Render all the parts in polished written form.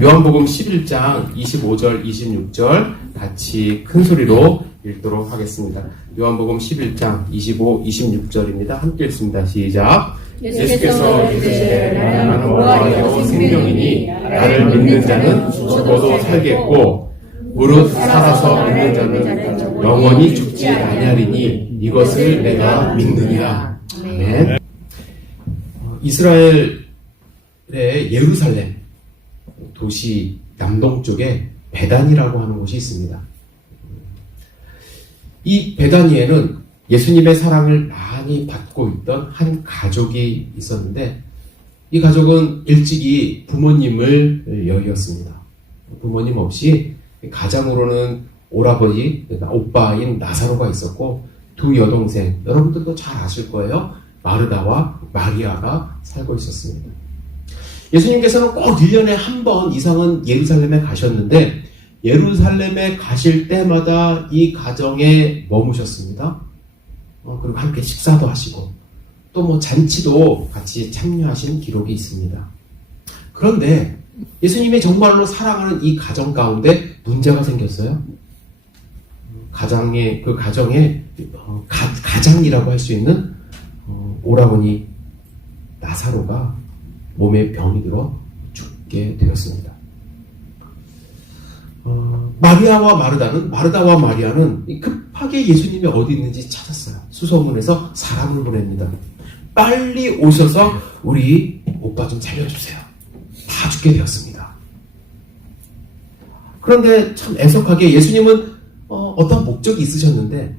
요한복음 11장 25절, 26절 같이 큰 소리로 읽도록 하겠습니다. 요한복음 11장 25, 26절입니다. 함께 읽습니다. 시작. 예수께서 이르시되 나는 부활이요 생명이니 나를 믿는 자는 죽어도 살겠고 무릇 살아서 믿는 자는 영원히 죽지 아니하리니 이것을 내가 믿느냐. 아멘. 이스라엘의 예루살렘 도시 남동쪽에 베다니라고 하는 곳이 있습니다. 이 베다니에는 예수님의 사랑을 많이 받고 있던 한 가족이 있었는데 이 가족은 일찍이 부모님을 여의었습니다. 부모님 없이 가장으로는 오라버지, 그러니까 오빠인 나사로가 있었고 두 여동생, 여러분들도 잘 아실 거예요. 마르다와 마리아가 살고 있었습니다. 예수님께서는 꼭 1년에 한 번 이상은 예루살렘에 가셨는데 예루살렘에 가실 때마다 이 가정에 머무셨습니다. 그리고 함께 식사도 하시고 또 뭐 잔치도 같이 참여하신 기록이 있습니다. 그런데 예수님이 정말로 사랑하는 이 가정 가운데 문제가 생겼어요. 가정에 가장이라고 할 수 있는 오라버니 나사로가 몸에 병이 들어 죽게 되었습니다. 마리아와 마리아는 급하게 예수님이 어디 있는지 찾았어요. 수소문해서 사람을 보냅니다. 빨리 오셔서 우리 오빠 좀 살려주세요. 다 죽게 되었습니다. 그런데 참 애석하게 예수님은 어떤 목적이 있으셨는데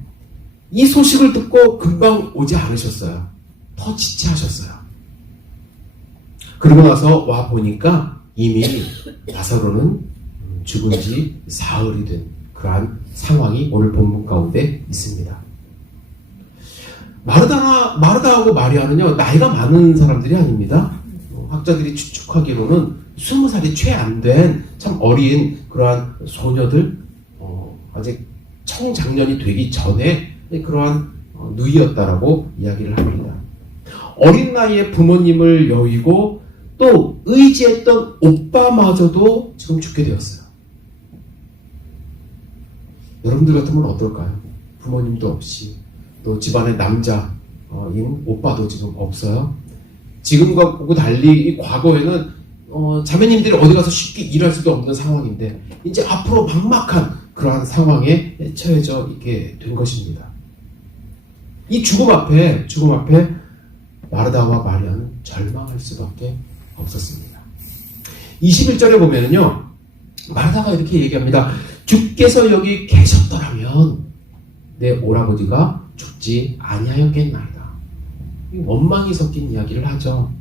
이 소식을 듣고 금방 오지 않으셨어요. 더 지체하셨어요. 그러고 나서 와 보니까 이미 나사로는 죽은 지 사흘이 된 그러한 상황이 오늘 본문 가운데 있습니다. 마르다하고 마리아는요, 나이가 많은 사람들이 아닙니다. 학자들이 추측하기로는 20살이 채 안 된 참 어린 그러한 소녀들, 아직 청장년이 되기 전에 그러한 누이였다라고 이야기를 합니다. 어린 나이에 부모님을 여의고 또 의지했던 오빠마저도 지금 죽게 되었어요. 여러분들 같으면 어떨까요? 부모님도 없이 또 집안에 남자인 오빠도 지금 없어요. 지금과 보고 달리 이 과거에는 자매님들이 어디 가서 쉽게 일할 수도 없는 상황인데 이제 앞으로 막막한 그러한 상황에 처해져 있게 된 것입니다. 이 죽음 앞에 마르다와 마리아는 절망할 수밖에 없었습니다. 21절에 보면은요, 마르다가 이렇게 얘기합니다. 주께서 여기 계셨더라면 내 오라버지가 죽지 아니하였겠나이다. 원망이 섞인 이야기를 하죠.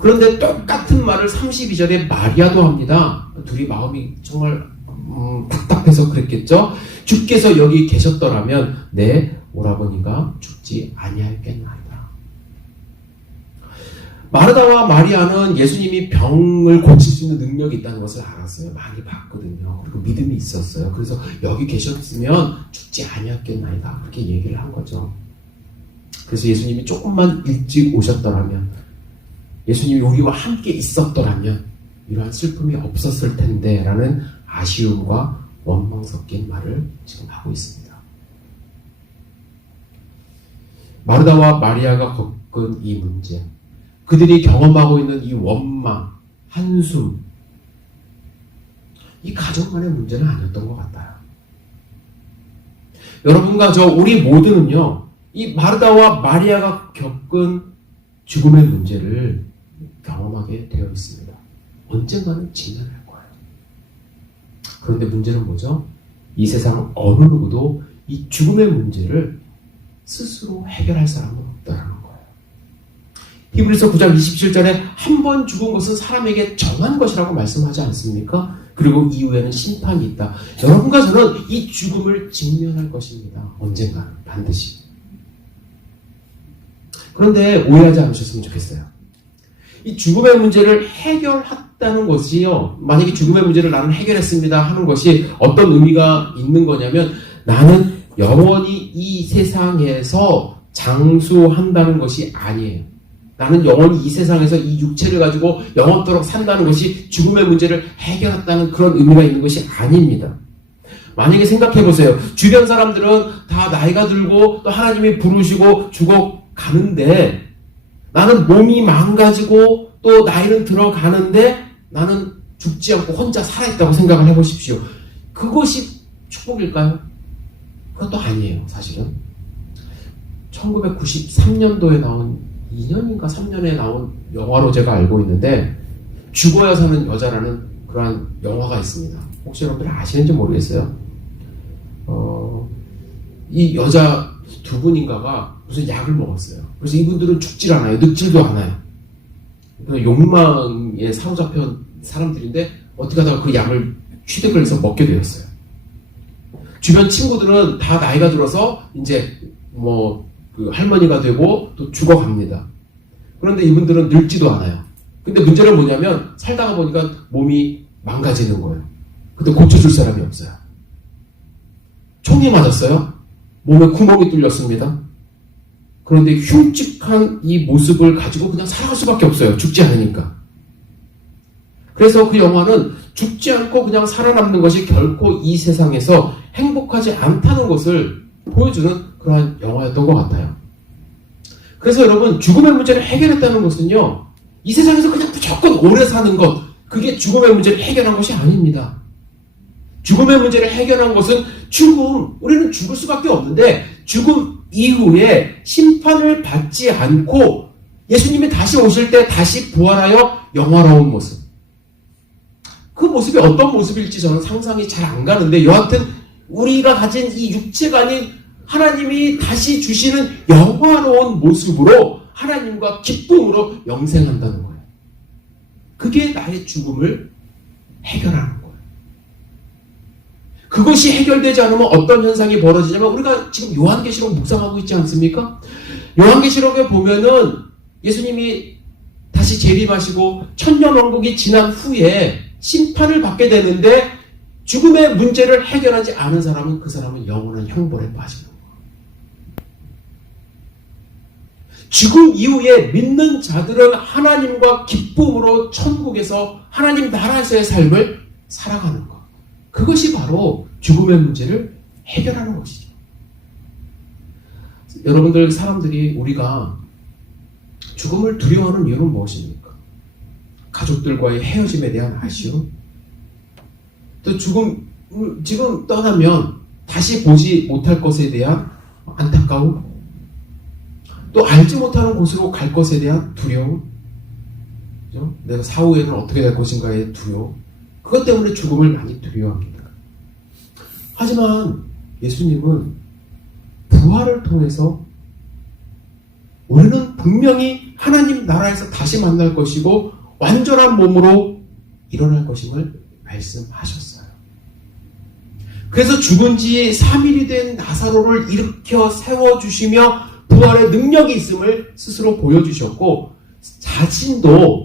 그런데 똑같은 말을 32절에 마리아도 합니다. 둘이 마음이 정말 답답해서 그랬겠죠. 주께서 여기 계셨더라면 내 오라버니가 죽지 아니하였겠나이다. 마르다와 마리아는 예수님이 병을 고칠 수 있는 능력이 있다는 것을 알았어요. 많이 봤거든요. 그리고 믿음이 있었어요. 그래서 여기 계셨으면 죽지 아니었겠나이다. 그렇게 얘기를 한 거죠. 그래서 예수님이 조금만 일찍 오셨더라면, 예수님이 우리와 함께 있었더라면 이러한 슬픔이 없었을 텐데 라는 아쉬움과 원망 섞인 말을 지금 하고 있습니다. 마르다와 마리아가 겪은 이 문제, 그들이 경험하고 있는 이 원망, 한숨, 이 가정만의 문제는 아니었던 것 같아요. 여러분과 우리 모두는요, 이 마르다와 마리아가 겪은 죽음의 문제를 경험하게 되어 있습니다. 언젠가는 직면할 거예요. 그런데 문제는 뭐죠? 이 세상 어느 누구도 이 죽음의 문제를 스스로 해결할 사람은 없다라는 거예요. 히브리서 9장 27절에 한 번 죽은 것은 사람에게 정한 것이라고 말씀하지 않습니까? 그리고 이후에는 심판이 있다. 여러분과 저는 이 죽음을 직면할 것입니다. 언젠가는 반드시. 그런데 오해하지 않으셨으면 좋겠어요. 이 죽음의 문제를 해결했다는 것이요, 만약에 죽음의 문제를 나는 해결했습니다 하는 것이 어떤 의미가 있는 거냐면 나는 영원히 이 세상에서 장수한다는 것이 아니에요. 나는 영원히 이 세상에서 이 육체를 가지고 영원토록 산다는 것이 죽음의 문제를 해결했다는 그런 의미가 있는 것이 아닙니다. 만약에 생각해 보세요. 주변 사람들은 다 나이가 들고 또 하나님이 부르시고 죽어가는데 나는 몸이 망가지고 또 나이는 들어가는데 나는 죽지 않고 혼자 살아있다고 생각을 해보십시오. 그것이 축복일까요? 그것도 아니에요, 사실은. 1993년도에 나온 2년인가 3년에 나온 영화로 제가 알고 있는데 죽어야 사는 여자라는 그러한 영화가 있습니다. 혹시 여러분들 아시는지 모르겠어요. 이 여자 두 분인가가 무슨 약을 먹었어요. 그래서 이분들은 죽질 않아요. 늙지도 않아요. 욕망에 사로잡힌 사람들인데 어떻게 하다가 그 약을 취득을 해서 먹게 되었어요. 주변 친구들은 다 나이가 들어서 이제 그 할머니가 되고 또 죽어갑니다. 그런데 이분들은 늙지도 않아요. 근데 문제는 뭐냐면 살다가 보니까 몸이 망가지는 거예요. 근데 고쳐줄 사람이 없어요. 총이 맞았어요. 몸에 구멍이 뚫렸습니다. 그런데 흉측한 이 모습을 가지고 그냥 살아갈 수밖에 없어요. 죽지 않으니까. 그래서 그 영화는 죽지 않고 그냥 살아남는 것이 결코 이 세상에서 행복하지 않다는 것을 보여주는 그러한 영화였던 것 같아요. 그래서 여러분, 죽음의 문제를 해결했다는 것은요, 이 세상에서 그냥 무조건 오래 사는 것, 그게 죽음의 문제를 해결한 것이 아닙니다. 죽음의 문제를 해결한 것은 우리는 죽을 수밖에 없는데 죽음 이후에 심판을 받지 않고 예수님이 다시 오실 때 다시 부활하여 영화로운 모습. 그 모습이 어떤 모습일지 저는 상상이 잘 안 가는데 여하튼 우리가 가진 이 육체가 아닌 하나님이 다시 주시는 영화로운 모습으로 하나님과 기쁨으로 영생한다는 거예요. 그게 나의 죽음을 해결하는 거예요. 그것이 해결되지 않으면 어떤 현상이 벌어지냐면 우리가 지금 요한계시록 묵상하고 있지 않습니까? 요한계시록에 보면은 예수님이 다시 재림하시고 천년왕국이 지난 후에 심판을 받게 되는데 죽음의 문제를 해결하지 않은 사람은 그 사람은 영원한 형벌에 빠지는 거예요. 죽음 이후에 믿는 자들은 하나님과 기쁨으로 천국에서 하나님 나라에서의 삶을 살아가는 것. 그것이 바로 죽음의 문제를 해결하는 것이죠. 여러분들, 우리가 죽음을 두려워하는 이유는 무엇입니까? 가족들과의 헤어짐에 대한 아쉬움, 또 지금 떠나면 다시 보지 못할 것에 대한 안타까움, 또 알지 못하는 곳으로 갈 것에 대한 두려움, 그죠? 내가 사후에는 어떻게 될 것인가의 두려움, 그것 때문에 죽음을 많이 두려워합니다. 하지만 예수님은 부활을 통해서 우리는 분명히 하나님 나라에서 다시 만날 것이고 완전한 몸으로 일어날 것임을 말씀하셨어요. 그래서 죽은 지 3일이 된 나사로를 일으켜 세워주시며 부활의 능력이 있음을 스스로 보여주셨고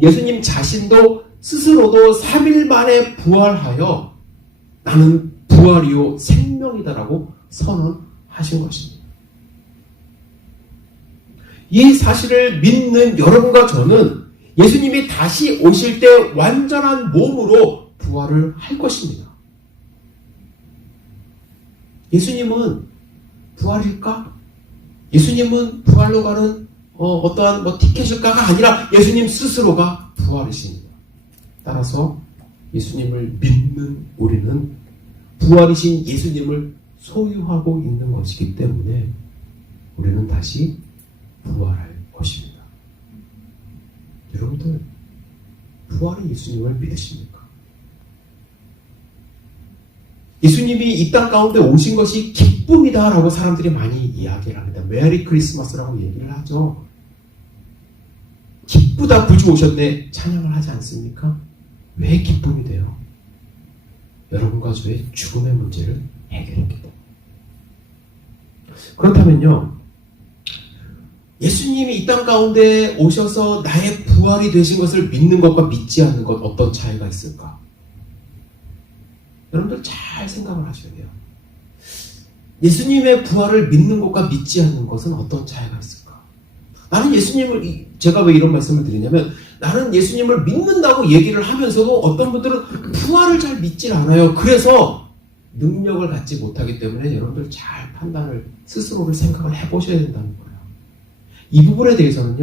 예수님 자신도 스스로도 3일 만에 부활하여 나는 부활이요 생명이다라고 선언하신 것입니다. 이 사실을 믿는 여러분과 저는 예수님이 다시 오실 때 완전한 몸으로 부활을 할 것입니다. 예수님은 부활일까? 예수님은 부활로 가는 어떠한 티켓일까가 아니라 예수님 스스로가 부활이십니다. 따라서 예수님을 믿는 우리는 부활이신 예수님을 소유하고 있는 것이기 때문에 우리는 다시 부활할 것입니다. 여러분들, 부활의 예수님을 믿으십니까? 예수님이 이 땅 가운데 오신 것이 기쁨이다라고 사람들이 많이 이야기를 합니다. 메리 크리스마스라고 얘기를 하죠. 기쁘다 구주 오셨네 찬양을 하지 않습니까? 왜 기쁨이 돼요? 여러분과 저의 죽음의 문제를 해결했기 때문에. 그렇다면요, 예수님이 이 땅 가운데 오셔서 나의 부활이 되신 것을 믿는 것과 믿지 않는 것 어떤 차이가 있을까? 여러분들 잘 생각을 하셔야 돼요. 예수님의 부활을 믿는 것과 믿지 않는 것은 어떤 차이가 있을까? 나는 예수님을, 제가 왜 이런 말씀을 드리냐면, 나는 예수님을 믿는다고 얘기를 하면서도 어떤 분들은 부활을 잘 믿질 않아요. 그래서 능력을 갖지 못하기 때문에 여러분들 잘 판단을, 스스로를 생각을 해보셔야 된다는 거예요. 이 부분에 대해서는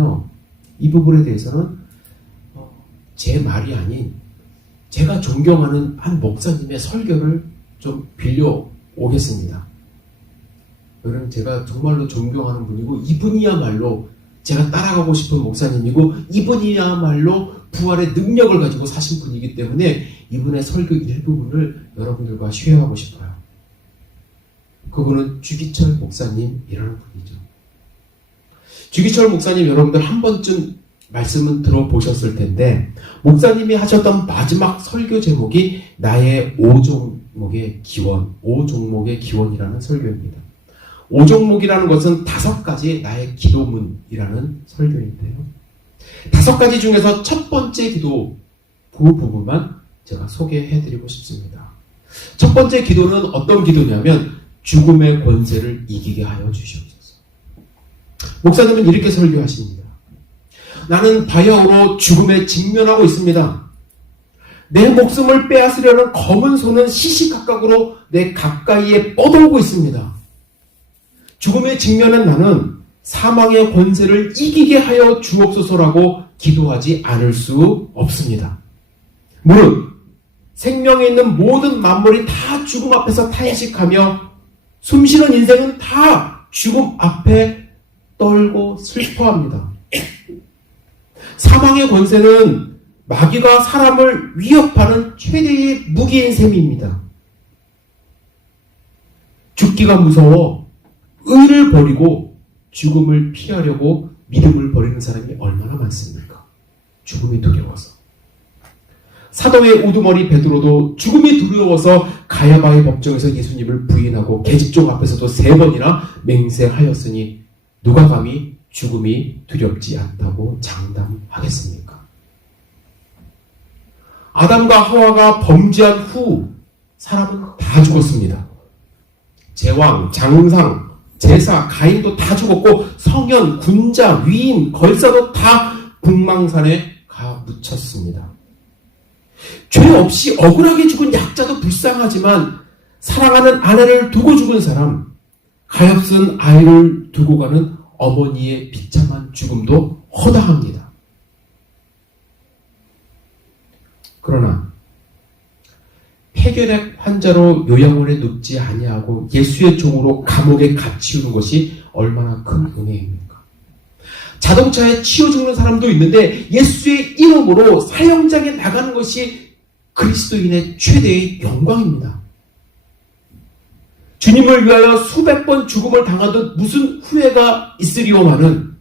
제 말이 아닌 제가 존경하는 한 목사님의 설교를 좀 빌려 오겠습니다. 여러분, 제가 정말로 존경하는 분이고, 이분이야말로 제가 따라가고 싶은 목사님이고, 이분이야말로 부활의 능력을 가지고 사신 분이기 때문에 이분의 설교 일부분을 여러분들과 쉐어하고 싶어요. 그분은 주기철 목사님이라는 분이죠. 주기철 목사님, 여러분들 한 번쯤 말씀은 들어보셨을 텐데, 목사님이 하셨던 마지막 설교 제목이 나의 5종목의 기원이라는 설교입니다. 5종목이라는 것은 5가지 나의 기도문이라는 설교인데요. 5가지 중에서 첫 번째 기도, 그 부분만 제가 소개해드리고 싶습니다. 첫 번째 기도는 어떤 기도냐면, 죽음의 권세를 이기게 하여 주시옵소서. 목사님은 이렇게 설교하십니다. 나는 바야흐로 죽음에 직면하고 있습니다. 내 목숨을 빼앗으려는 검은 손은 시시각각으로 내 가까이에 뻗어오고 있습니다. 죽음에 직면한 나는 사망의 권세를 이기게 하여 주옵소서라고 기도하지 않을 수 없습니다. 무릇 생명에 있는 모든 만물이 다 죽음 앞에서 탄식하며 숨쉬는 인생은 다 죽음 앞에 떨고 슬퍼합니다. 사망의 권세는 마귀가 사람을 위협하는 최대의 무기인 셈입니다. 죽기가 무서워 의를 버리고 죽음을 피하려고 믿음을 버리는 사람이 얼마나 많습니까? 죽음이 두려워서. 사도의 우두머리 베드로도 죽음이 두려워서 가야바의 법정에서 예수님을 부인하고 계집종 앞에서도 3번이나 맹세하였으니 누가 감히 죽음이 두렵지 않다고 장담하겠습니까? 아담과 하와가 범죄한 후 사람은 다 죽었습니다. 제왕, 장상, 제사, 가인도 다 죽었고 성현, 군자, 위인, 걸사도 다 북망산에 가 묻혔습니다. 죄 없이 억울하게 죽은 약자도 불쌍하지만 사랑하는 아내를 두고 죽은 사람, 가엾은 아이를 두고 가는 어머니의 비참한 죽음도 허다합니다. 그러나 폐결핵 환자로 요양원에 눕지 아니하고 예수의 종으로 감옥에 갇히우는 것이 얼마나 큰 은혜입니까? 자동차에 치여 죽는 사람도 있는데 예수의 이름으로 사형장에 나가는 것이 그리스도인의 최대의 영광입니다. 주님을 위하여 수백 번 죽음을 당하듯 무슨 후회가 있으리오마는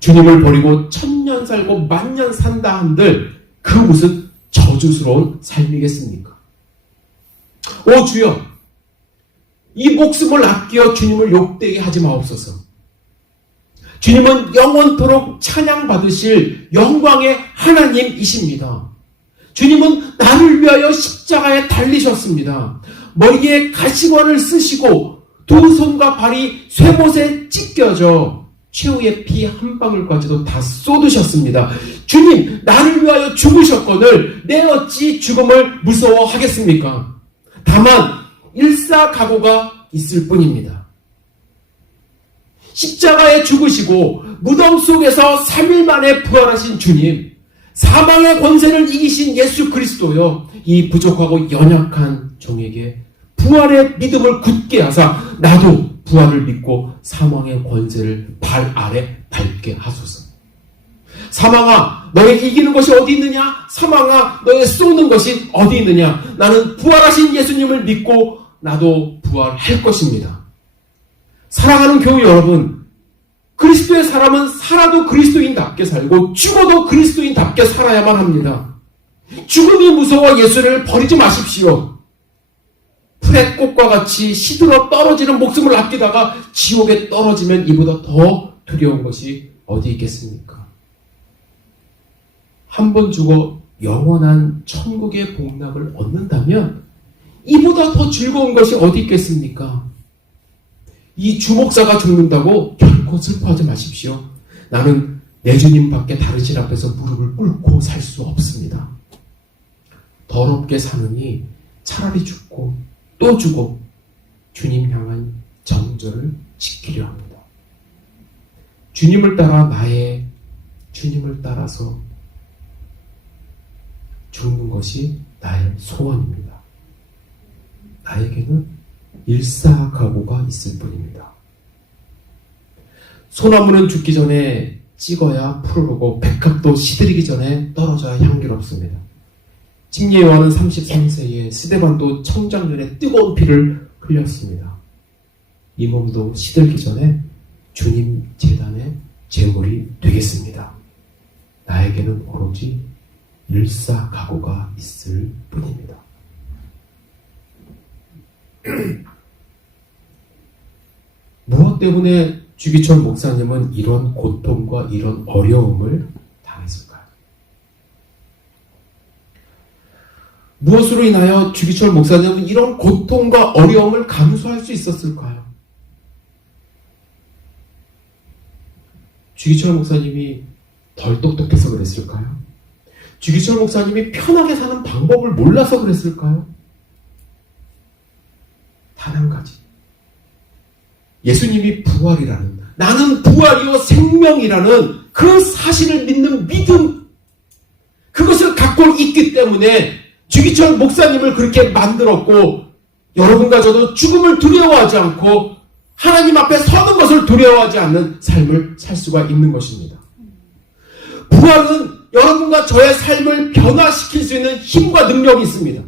주님을 버리고 1000년 살고 10,000년 산다 한들 그 무슨 저주스러운 삶이겠습니까? 오 주여, 이 목숨을 아끼어 주님을 욕되게 하지 마옵소서. 주님은 영원토록 찬양받으실 영광의 하나님이십니다. 주님은 나를 위하여 십자가에 달리셨습니다. 머리에 가시관을 쓰시고 두 손과 발이 쇠못에 찢겨져 최후의 피 한 방울까지도 다 쏟으셨습니다. 주님, 나를 위하여 죽으셨거늘 내 어찌 죽음을 무서워하겠습니까? 다만 일사각오가 있을 뿐입니다. 십자가에 죽으시고 무덤 속에서 3일 만에 부활하신 주님, 사망의 권세를 이기신 예수 그리스도여, 이 부족하고 연약한 종에게 부활의 믿음을 굳게 하사 나도 부활을 믿고 사망의 권세를 발 아래 밟게 하소서. 사망아, 너의 이기는 것이 어디 있느냐? 사망아, 너의 쏘는 것이 어디 있느냐? 나는 부활하신 예수님을 믿고 나도 부활할 것입니다. 사랑하는 교회 여러분, 그리스도의 사람은 살아도 그리스도인답게 살고 죽어도 그리스도인답게 살아야만 합니다. 죽음이 무서워 예수를 버리지 마십시오. 풀의 꽃과 같이 시들어 떨어지는 목숨을 아끼다가 지옥에 떨어지면 이보다 더 두려운 것이 어디 있겠습니까? 한 번 죽어 영원한 천국의 복락을 얻는다면 이보다 더 즐거운 것이 어디 있겠습니까? 이 주목사가 죽는다고 결코 슬퍼하지 마십시오. 나는 내 주님밖에 다른 신 앞에서 무릎을 꿇고 살 수 없습니다. 더럽게 사느니 차라리 죽고 또 죽고 주님 향한 정절을 지키려 합니다. 주님을 따라 나의 주님을 따라서 죽는 것이 나의 소원입니다. 나에게는 일사각오가 있을 뿐입니다. 소나무는 죽기 전에 찍어야 푸르고 백합도 시들이기 전에 떨어져야 향기롭습니다. 침례 요한은 33세에 스데반도 청장년에 뜨거운 피를 흘렸습니다. 이 몸도 시들기 전에 주님 제단의 제물이 되겠습니다. 나에게는 오로지 일사각오가 있을 뿐입니다. 무엇 때문에 주기철 목사님은 이런 고통과 이런 어려움을 당했을까요? 무엇으로 인하여 주기철 목사님은 이런 고통과 어려움을 감수할 수 있었을까요? 주기철 목사님이 덜 똑똑해서 그랬을까요? 주기철 목사님이 편하게 사는 방법을 몰라서 그랬을까요? 단 한 가지. 예수님이 부활이라는, 나는 부활이요 생명이라는 그 사실을 믿는 믿음, 그것을 갖고 있기 때문에 주기철 목사님을 그렇게 만들었고, 여러분과 저도 죽음을 두려워하지 않고 하나님 앞에 서는 것을 두려워하지 않는 삶을 살 수가 있는 것입니다. 부활은 여러분과 저의 삶을 변화시킬 수 있는 힘과 능력이 있습니다.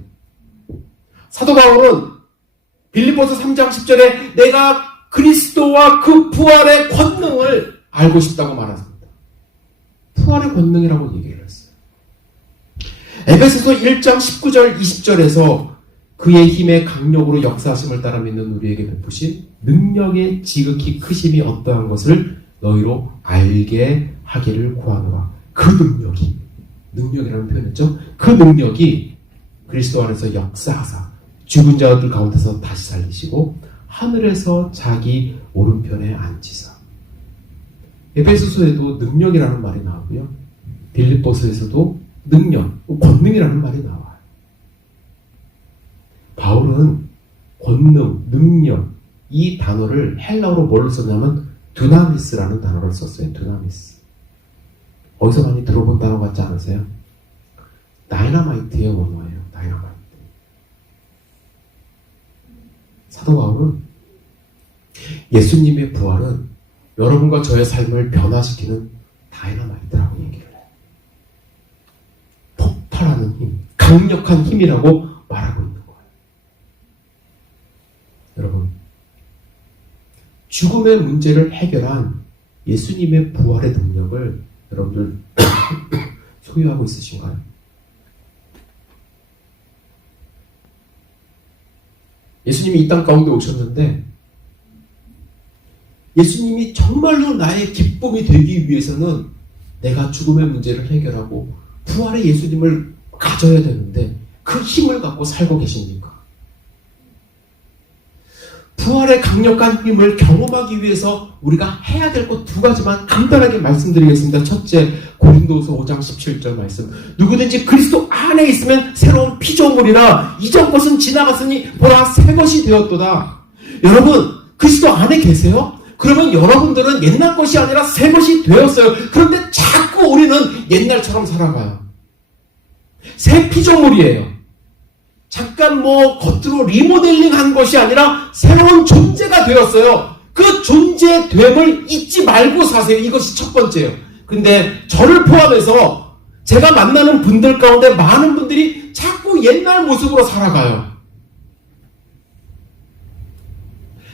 사도 바울은 빌립보서 3장 10절에 내가 그리스도와 그 부활의 권능을 알고 싶다고 말했습니다. 부활의 권능이라고 얘기를 했어요. 에베소서 1장 19절 20절에서 그의 힘의 강력으로 역사하심을 따라 믿는 우리에게 베푸신 능력의 지극히 크심이 어떠한 것을 너희로 알게 하기를 구하노라. 그 능력이, 능력이라는 표현이죠. 그 능력이 그리스도 안에서 역사하사 죽은 자들 가운데서 다시 살리시고 하늘에서 자기 오른편에 앉히사. 에베소서에도 능력이라는 말이 나오고요. 빌립보서에서도 능력, 권능이라는 말이 나와요. 바울은 권능, 능력, 이 단어를 헬라어로 뭘 썼냐면 두나미스라는 단어를 썼어요. 두나미스. 어디서 많이 들어본 단어 같지 않으세요? 다이너마이트의 원어예요. 다이너마이트. 사도 바울은 예수님의 부활은 여러분과 저의 삶을 변화시키는 다이너마이트라고 얘기를 해요. 폭발하는 힘, 강력한 힘이라고 말하고 있는 거예요. 여러분, 죽음의 문제를 해결한 예수님의 부활의 능력을 여러분들 소유하고 있으신가요? 예수님이 이 땅 가운데 오셨는데 예수님이 정말로 나의 기쁨이 되기 위해서는 내가 죽음의 문제를 해결하고 부활의 예수님을 가져야 되는데 그 힘을 갖고 살고 계십니까? 부활의 강력한 힘을 경험하기 위해서 우리가 해야 될 것 두 가지만 간단하게 말씀드리겠습니다. 첫째, 고린도후서 5장 17절 말씀. 누구든지 그리스도 안에 있으면 새로운 피조물이라 이전 것은 지나갔으니 보라 새 것이 되었도다. 여러분, 그리스도 안에 계세요? 그러면 여러분들은 옛날 것이 아니라 새 것이 되었어요. 그런데 자꾸 우리는 옛날처럼 살아가요. 새 피조물이에요. 잠깐 겉으로 리모델링 한 것이 아니라 새로운 존재가 되었어요. 그 존재됨을 잊지 말고 사세요. 이것이 첫 번째예요. 근데 저를 포함해서 제가 만나는 분들 가운데 많은 분들이 자꾸 옛날 모습으로 살아가요.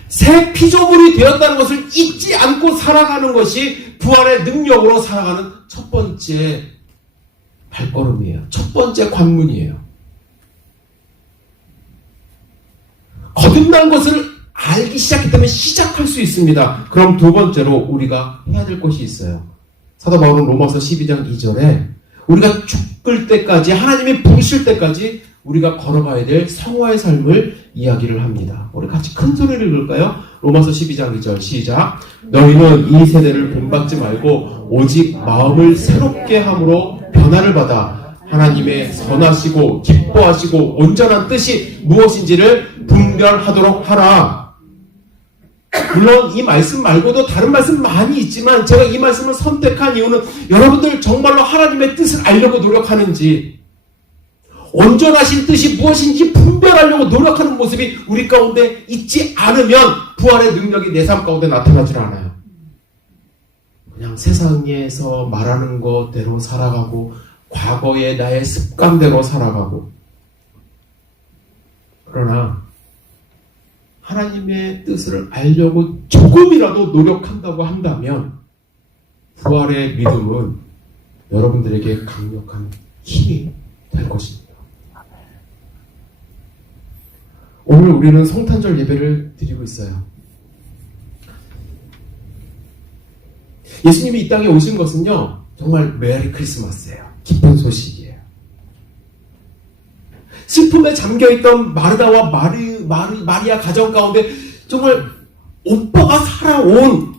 새 피조물이 되었다는 것을 잊지 않고 살아가는 것이 부활의 능력으로 살아가는 첫 번째 발걸음이에요. 첫 번째 관문이에요. 거듭난 것을 알기 시작했기 때문에 시작할 수 있습니다. 그럼 두 번째로 우리가 해야 될 것이 있어요. 사도 바울은 로마서 12장 2절에 우리가 죽을 때까지, 하나님이 부르실 때까지 우리가 걸어가야 될 성화의 삶을 이야기를 합니다. 우리 같이 큰 소리를 읽을까요? 로마서 12장 2절 시작. 너희는 이 세대를 본받지 말고 오직 마음을 새롭게 함으로 변화를 받아 하나님의 선하시고 기뻐하시고 온전한 뜻이 무엇인지를 분별하도록 하라. 물론 이 말씀 말고도 다른 말씀 많이 있지만 제가 이 말씀을 선택한 이유는 여러분들 정말로 하나님의 뜻을 알려고 노력하는지, 온전하신 뜻이 무엇인지 분별하려고 노력하는 모습이 우리 가운데 있지 않으면 부활의 능력이 내 삶 가운데 나타나질 않아요. 그냥 세상에서 말하는 것대로 살아가고 과거의 나의 습관대로 살아가고, 그러나 하나님의 뜻을 알려고 조금이라도 노력한다고 한다면 부활의 믿음은 여러분들에게 강력한 힘이 될 것입니다. 오늘 우리는 성탄절 예배를 드리고 있어요. 예수님이 이 땅에 오신 것은요, 정말 메리 크리스마스예요. 기쁜 소식이에요. 슬픔에 잠겨있던 마르다와 마리아 가정 가운데 정말 오빠가 살아온,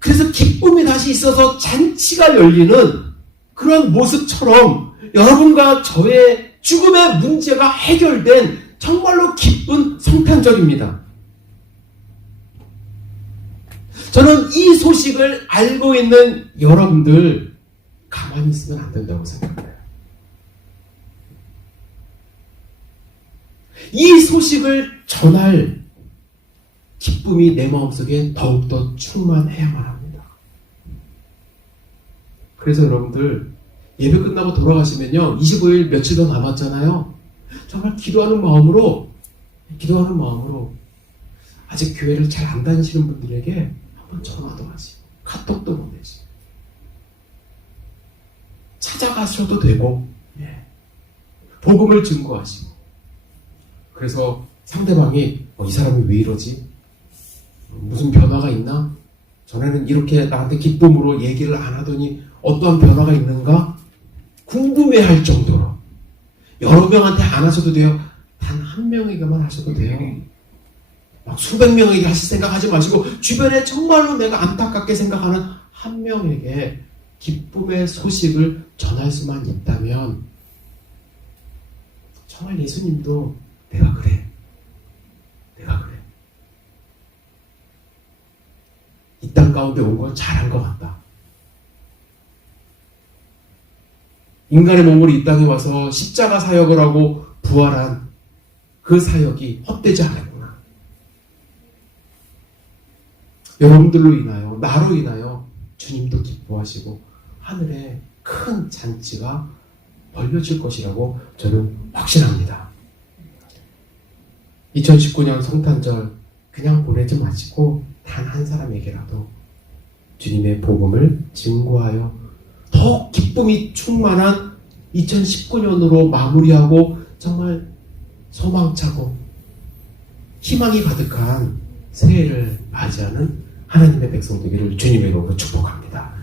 그래서 기쁨이 다시 있어서 잔치가 열리는 그런 모습처럼 여러분과 저의 죽음의 문제가 해결된 정말로 기쁜 성탄절입니다. 저는 이 소식을 알고 있는 여러분들 가만히 있으면 안 된다고 생각해요. 이 소식을 전할 기쁨이 내 마음속에 더욱더 충만해야만 합니다. 그래서 여러분들 예배 끝나고 돌아가시면요, 25일 며칠 더 남았잖아요. 정말 기도하는 마음으로 아직 교회를 잘 안 다니시는 분들에게 한번 전화도 하시고 카톡도 보내시고 찾아가셔도 되고, 복음을 증거하시고, 그래서 상대방이 이 사람이 왜 이러지? 무슨 변화가 있나? 전에는 이렇게 나한테 기쁨으로 얘기를 안 하더니 어떠한 변화가 있는가? 궁금해할 정도로 여러 명한테 안 하셔도 돼요. 단 한 명에게만 하셔도 돼요. 막 수백 명에게 하실 생각하지 마시고 주변에 정말로 내가 안타깝게 생각하는 한 명에게 기쁨의 소식을 전할 수만 있다면 정말 예수님도 내가 그래. 이 땅 가운데 온 건 잘한 것 같다. 인간의 몸으로 이 땅에 와서 십자가 사역을 하고 부활한 그 사역이 헛되지 않았구나. 여러분들로 인하여, 나로 인하여 주님도 기뻐하시고 하늘에 큰 잔치가 벌려질 것이라고 저는 확신합니다. 2019년 성탄절 그냥 보내지 마시고 단 한 사람에게라도 주님의 복음을 증거하여 더욱 기쁨이 충만한 2019년으로 마무리하고 정말 소망차고 희망이 가득한 새해를 맞이하는 하나님의 백성 되기를 주님의 이름으로 축복합니다.